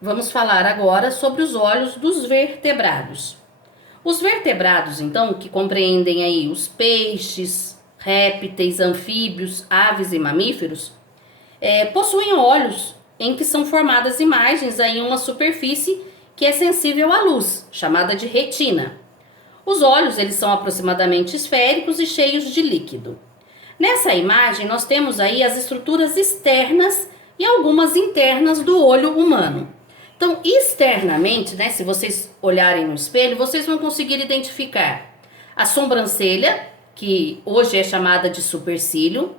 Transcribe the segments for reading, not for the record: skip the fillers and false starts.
Vamos falar agora sobre os olhos dos vertebrados. Os vertebrados, então, que compreendem aí os peixes, répteis, anfíbios, aves e mamíferos, possuem olhos em que são formadas imagens aí em uma superfície que é sensível à luz, chamada de retina. Os olhos, eles são aproximadamente esféricos e cheios de líquido. Nessa imagem, nós temos aí as estruturas externas e algumas internas do olho humano. Então, externamente, né, se vocês olharem no espelho, vocês vão conseguir identificar a sobrancelha, que hoje é chamada de supercílio,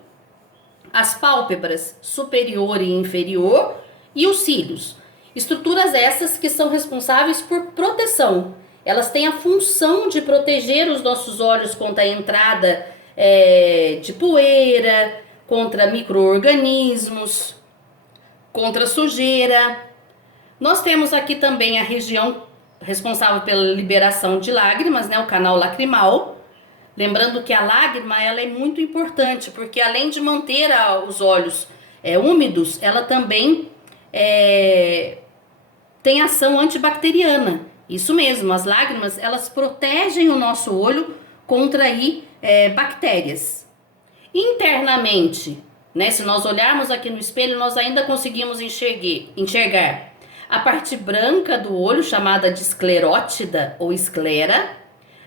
as pálpebras superior e inferior e os cílios. Estruturas essas que são responsáveis por proteção. Elas têm a função de proteger os nossos olhos contra a entrada de poeira, contra micro-organismos, contra sujeira. Nós temos aqui também a região responsável pela liberação de lágrimas, né, o canal lacrimal. Lembrando que a lágrima ela é muito importante, porque além de manter os olhos úmidos, ela também tem ação antibacteriana. Isso mesmo, as lágrimas elas protegem o nosso olho contra aí, bactérias. Internamente, né, se nós olharmos aqui no espelho, nós ainda conseguimos enxergar a parte branca do olho, chamada de esclerótida ou esclera,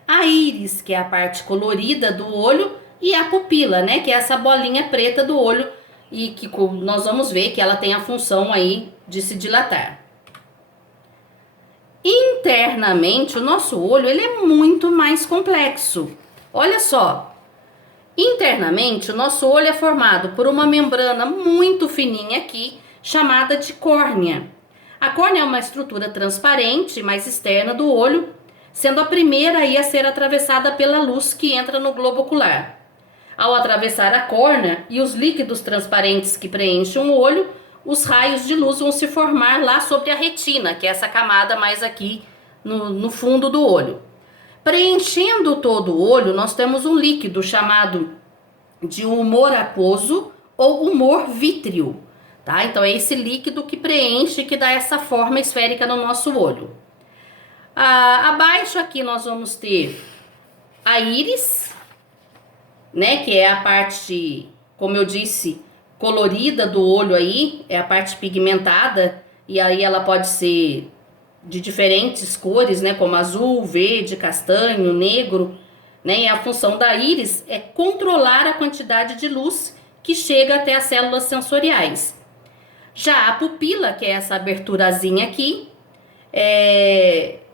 a íris, que é a parte colorida do olho, e a pupila, né, que é essa bolinha preta do olho, e que nós vamos ver que ela tem a função aí de se dilatar. Internamente, o nosso olho ele é muito mais complexo. Olha só, internamente, o nosso olho é formado por uma membrana muito fininha aqui, chamada de córnea. A córnea é uma estrutura transparente, mais externa do olho, sendo a primeira aí a ser atravessada pela luz que entra no globo ocular. Ao atravessar a córnea e os líquidos transparentes que preenchem o olho, os raios de luz vão se formar lá sobre a retina, que é essa camada mais aqui no fundo do olho. Preenchendo todo o olho, nós temos um líquido chamado de humor aquoso ou humor vítreo, tá? Então é esse líquido que preenche, que dá essa forma esférica no nosso olho. Abaixo aqui nós vamos ter a íris, né, que é a parte, como eu disse, colorida do olho aí, é a parte pigmentada, e aí ela pode ser de diferentes cores, né, como azul, verde, castanho, negro, né, e a função da íris é controlar a quantidade de luz que chega até as células sensoriais. Já a pupila, que é essa aberturazinha aqui,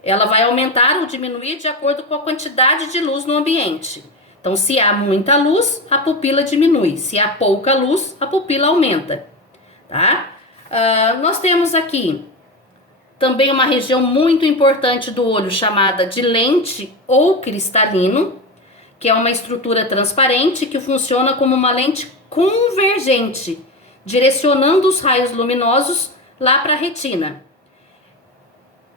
ela vai aumentar ou diminuir de acordo com a quantidade de luz no ambiente. Então, se há muita luz, a pupila diminui. Se há pouca luz, a pupila aumenta. Tá? Nós temos aqui também uma região muito importante do olho chamada de lente ou cristalino, que é uma estrutura transparente que funciona como uma lente convergente, direcionando os raios luminosos lá para a retina.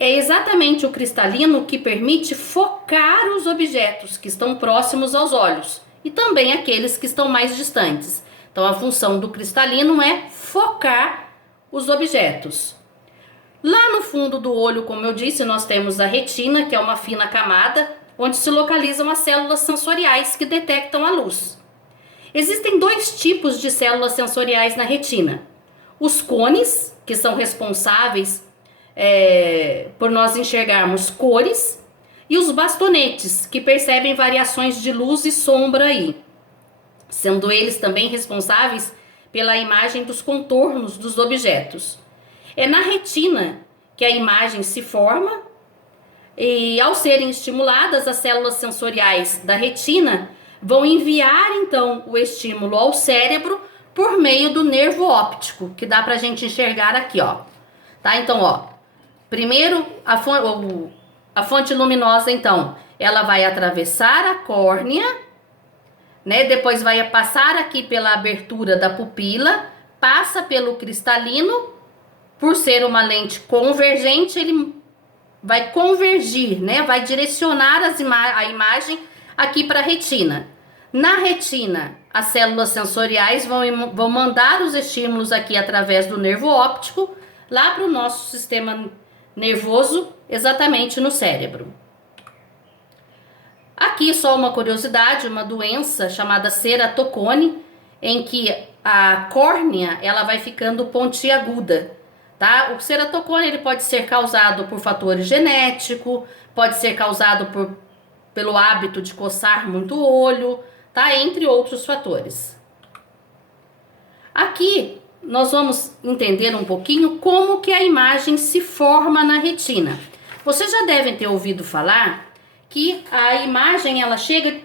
É exatamente o cristalino que permite focar os objetos que estão próximos aos olhos e também aqueles que estão mais distantes. Então, a função do cristalino é focar os objetos. Lá no fundo do olho, como eu disse, nós temos a retina, que é uma fina camada, onde se localizam as células sensoriais que detectam a luz. Existem dois tipos de células sensoriais na retina. Os cones, que são responsáveis por nós enxergarmos cores, e os bastonetes, que percebem variações de luz e sombra aí, sendo eles também responsáveis pela imagem dos contornos dos objetos. É na retina que a imagem se forma e, ao serem estimuladas, as células sensoriais da retina vão enviar então o estímulo ao cérebro por meio do nervo óptico, que dá pra gente enxergar aqui, ó. Tá? Então, ó, primeiro a fonte luminosa, então, ela vai atravessar a córnea, né? Depois vai passar aqui pela abertura da pupila, passa pelo cristalino. Por ser uma lente convergente, ele vai convergir, né? Vai direcionar a imagem aqui para a retina. Na retina, as células sensoriais vão mandar os estímulos aqui através do nervo óptico, lá para o nosso sistema nervoso, exatamente no cérebro. Aqui só uma curiosidade, uma doença chamada ceratocone, em que a córnea ela vai ficando pontiaguda, tá? O ceratocone ele pode ser causado por fatores genéticos, pode ser causado pelo hábito de coçar muito o olho, tá? Entre outros fatores. Aqui nós vamos entender um pouquinho como que a imagem se forma na retina. Vocês já devem ter ouvido falar que a imagem ela chega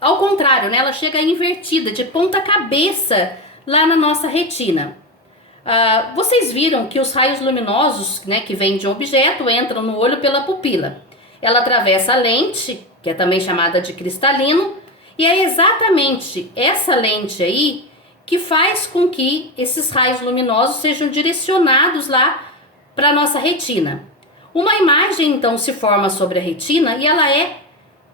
ao contrário, né? Ela chega invertida, de ponta cabeça lá na nossa retina. Vocês viram que os raios luminosos, né, que vêm de um objeto entram no olho pela pupila. Ela atravessa a lente, que é também chamada de cristalino, e é exatamente essa lente aí que faz com que esses raios luminosos sejam direcionados lá para a nossa retina. Uma imagem então se forma sobre a retina e ela é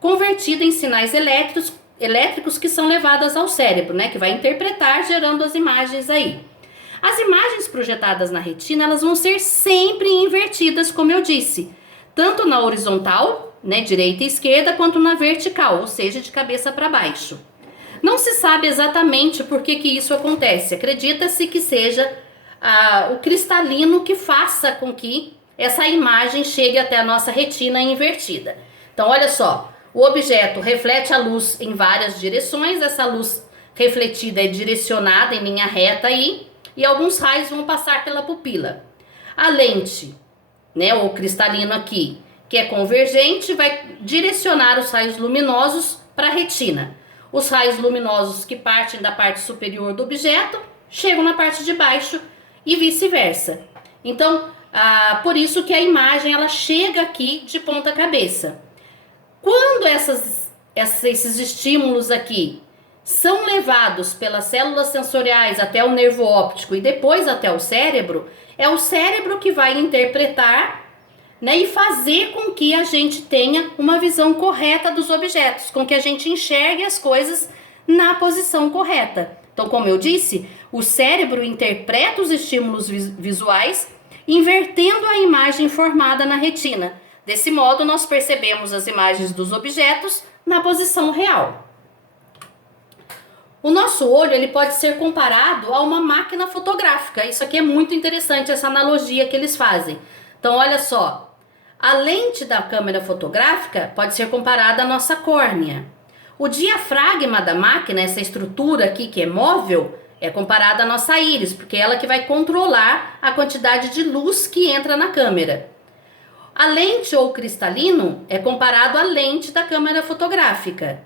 convertida em sinais elétricos que são levadas ao cérebro, né, que vai interpretar gerando as imagens aí. As imagens projetadas na retina, elas vão ser sempre invertidas, como eu disse, tanto na horizontal, né, direita e esquerda, quanto na vertical, ou seja, de cabeça para baixo. Não se sabe exatamente por que isso acontece. Acredita-se que seja o cristalino que faça com que essa imagem chegue até a nossa retina invertida. Então, olha só, o objeto reflete a luz em várias direções, essa luz refletida é direcionada em linha reta aí, e alguns raios vão passar pela pupila. A lente, né, o cristalino aqui, que é convergente, vai direcionar os raios luminosos para a retina. Os raios luminosos que partem da parte superior do objeto chegam na parte de baixo e vice-versa. Então, por isso que a imagem ela chega aqui de ponta cabeça. Quando esses estímulos aqui são levados pelas células sensoriais até o nervo óptico e depois até o cérebro, é o cérebro que vai interpretar, né, e fazer com que a gente tenha uma visão correta dos objetos, com que a gente enxergue as coisas na posição correta. Então, como eu disse, o cérebro interpreta os estímulos visuais, invertendo a imagem formada na retina. Desse modo, nós percebemos as imagens dos objetos na posição real. O nosso olho ele pode ser comparado a uma máquina fotográfica. Isso aqui é muito interessante, essa analogia que eles fazem. Então, olha só, a lente da câmera fotográfica pode ser comparada à nossa córnea. O diafragma da máquina, essa estrutura aqui que é móvel, é comparada à nossa íris, porque é ela que vai controlar a quantidade de luz que entra na câmera. A lente ou cristalino é comparado à lente da câmera fotográfica,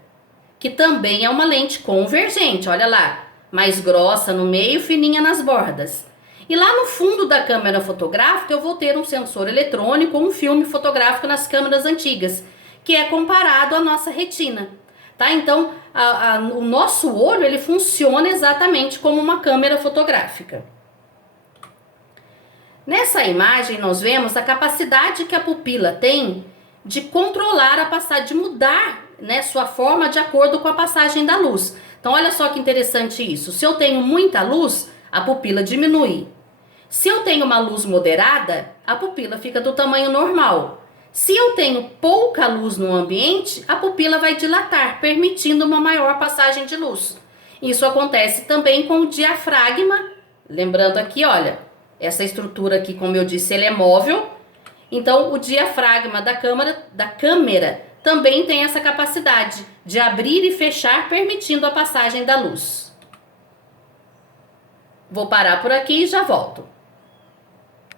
que também é uma lente convergente, olha lá, mais grossa no meio, fininha nas bordas. E lá no fundo da câmera fotográfica eu vou ter um sensor eletrônico, um filme fotográfico nas câmeras antigas, que é comparado à nossa retina. Tá? Então, o nosso olho ele funciona exatamente como uma câmera fotográfica. Nessa imagem nós vemos a capacidade que a pupila tem de controlar a passagem, de mudar, né, sua forma de acordo com a passagem da luz. Então olha só que interessante isso. Se eu tenho muita luz, a pupila diminui. Se eu tenho uma luz moderada, a pupila fica do tamanho normal. Se eu tenho pouca luz no ambiente, a pupila vai dilatar, permitindo uma maior passagem de luz. Isso acontece também com o diafragma. Lembrando aqui, olha, essa estrutura aqui, como eu disse, ele é móvel. Então, o diafragma da câmera também tem essa capacidade de abrir e fechar, permitindo a passagem da luz. Vou parar por aqui e já volto.